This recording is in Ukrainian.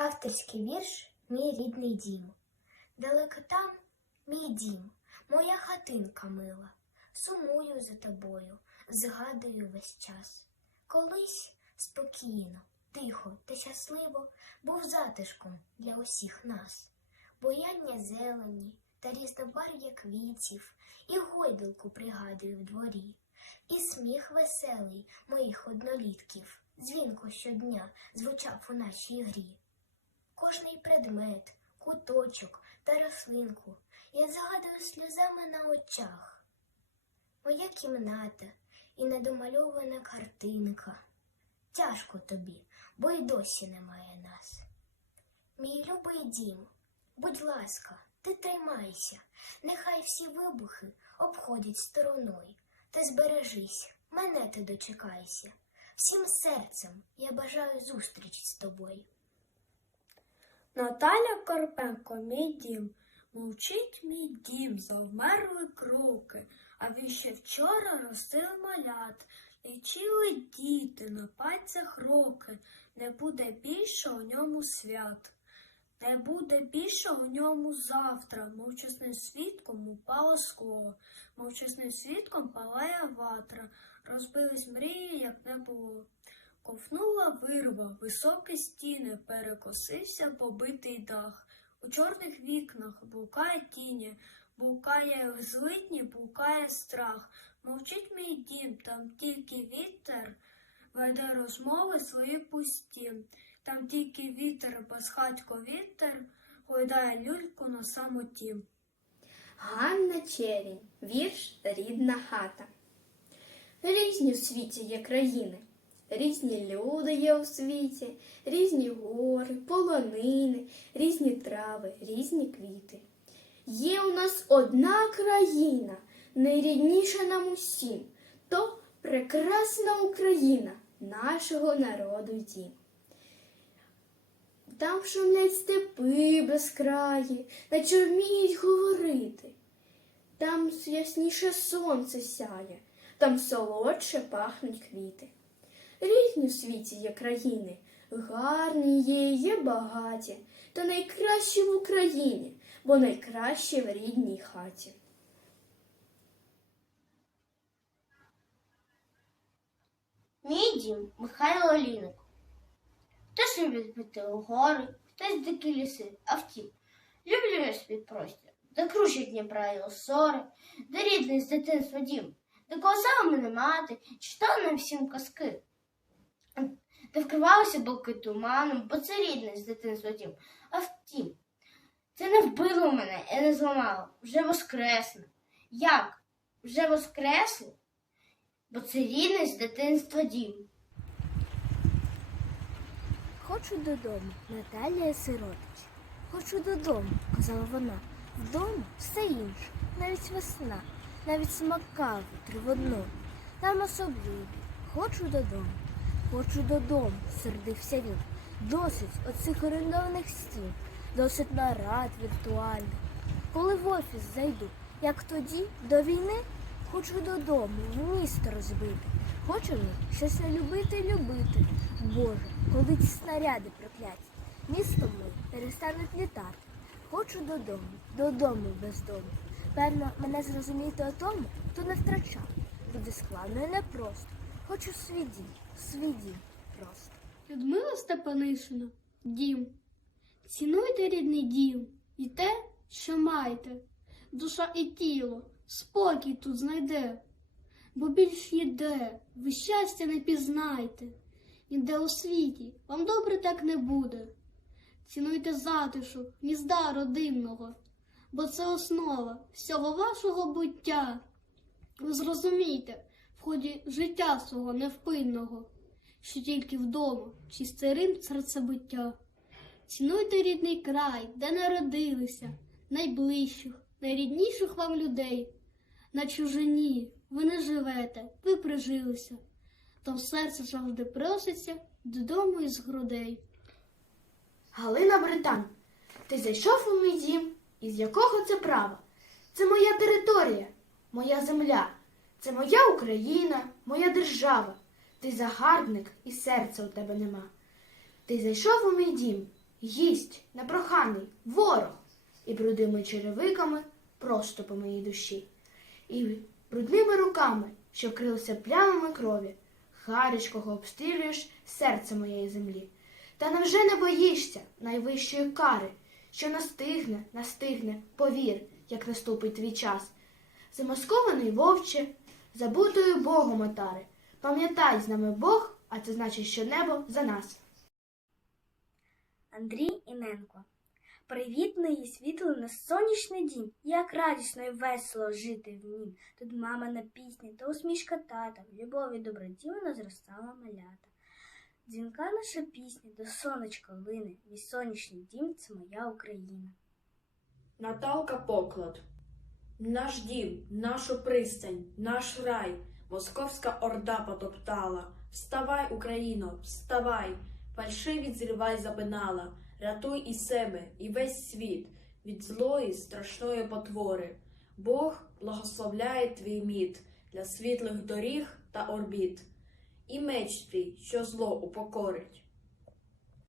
Авторський вірш Мій рідний дім. Далеко там мій дім, моя хатинка мила. Сумую за тобою, згадую весь час. Колись спокійно, тихо та щасливо був затишком для усіх нас. Бояння зелені та різнобарв'я квітів, і гойдалку пригадую в дворі, і сміх веселий моїх однолітків, дзвінко щодня звучав у нашій грі. Кожний предмет, куточок та рослинку я згадую сльозами на очах. Моя кімната і недомальована картинка. Тяжко тобі, бо й досі немає нас. Мій любий дім, будь ласка, ти тримайся, нехай всі вибухи обходять стороною. Ти збережись, мене ти дочекайся. Всім серцем я бажаю зустріч з тобою. Наталя Карпенко, мій дім. Мовчить мій дім, завмерли кроки, а він ще вчора ростив малят, лічили діти на пальцях роки, не буде більше у ньому свят. Не буде більше у ньому завтра, мовчасним свідком упало скло, мовчасним свідком палає ватра, розбились мрії, як не було. Ковнула вирва, високі стіни, перекосився побитий дах. У чорних вікнах блукає тіні, блукає злитні, блукає страх. Мовчить мій дім, там тільки вітер веде розмови свої пусті. Там тільки вітер, безхатько вітер, гойдає люльку на самоті. Ганна Черінь, вірш Рідна хата. Різні в світі є країни, різні люди є у світі, різні гори, полонини, різні трави, різні квіти. Є у нас одна країна, найрідніша нам усім, то прекрасна Україна, нашого народу дім. Там шумлять степи безкраї, наче вміють говорити. Там ясніше сонце сяє, там солодше пахнуть квіти. Різні в світі є країни, гарні є, є багаті, та найкращі в Україні, бо найкраще в рідній хаті. Мій дім Михайло Олійник. Хтось любить піти у гори, хтось дикі ліси, а втім, люблю я свій простір, де кружать Дніпра і осори, де рідний з дитинства дім, де колосала мене мати, читала нам всім казки, де вкривалися боки туманом, бо це рідний з дитинства дім. А втім, це не вбило мене і не зламало, вже воскресне. Як? Вже воскресло? Бо це рідний з дитинства дім. Хочу додому, Наталія Сиротич. Хочу додому, казала вона. Вдома все інше, навіть весна, навіть смак триводно. Там особливі. Хочу додому, хочу додому, сердився він. Досить оцих орендованих стін, досить нарад віртуальних. Коли в офіс зайду, як тоді, до війни, хочу додому, в місто розбити. Хочу мені щось не любити і любити. Боже, коли ці снаряди прокляті, містом ми перестануть літати. Хочу додому, додому без дому. Певно, мене зрозуміти о тому, хто не втрачав. Буде складно і непросто. Хочу свій дім, свій просто. Людмила Степанишина, дім. Цінуйте рідний дім і те, що маєте. Душа і тіло, спокій тут знайде. Бо більш ніде, ви щастя не пізнайте. Ніде у світі вам добре так не буде. Цінуйте затишок, гнізда родинного, бо це основа всього вашого буття. Ви зрозумійте ході життя свого невпинного що тільки вдома чисте Рим серцебиття. Цінуйте рідний край, де народилися, найближчих, найрідніших вам людей. На чужині ви не живете, ви прижилися, то серце завжди проситься додому із грудей. Галина Британ, ти зайшов у мій дім, із якого це права? Це моя територія, моя земля, це моя Україна, моя держава. Ти загарбник і серця у тебе нема. Ти зайшов у мій дім, Їсть непроханий ворог і брудними черевиками просто по моїй душі, і брудними руками, що вкрилися плямами крові, Харечкого обстрілюєш серце моєї землі. Та невже не боїшся найвищої кари, що настигне, настигне, повір, як наступить твій час. Замаскований вовче, забутою Богом отари. Пам'ятай з нами Бог, а це значить, що небо за нас. Андрій Іненко. Привітний і світлий на сонячний дім, як радісно і весело жити в нім. Тут мамина пісня та усмішка тата, в любові доброті вона зростала малята. Дзвінка наша пісня до сонечка лине, мій сонячний дім це моя Україна. Наталка Поклад. Наш дім, нашу пристань, наш рай, московська орда потоптала. Вставай, Україно, вставай, фальшиві зривай запинала, рятуй і себе, і весь світ від злої, страшної потвори. Бог благословляє твій мід для світлих доріг та орбіт, і меч твій, що зло упокорить.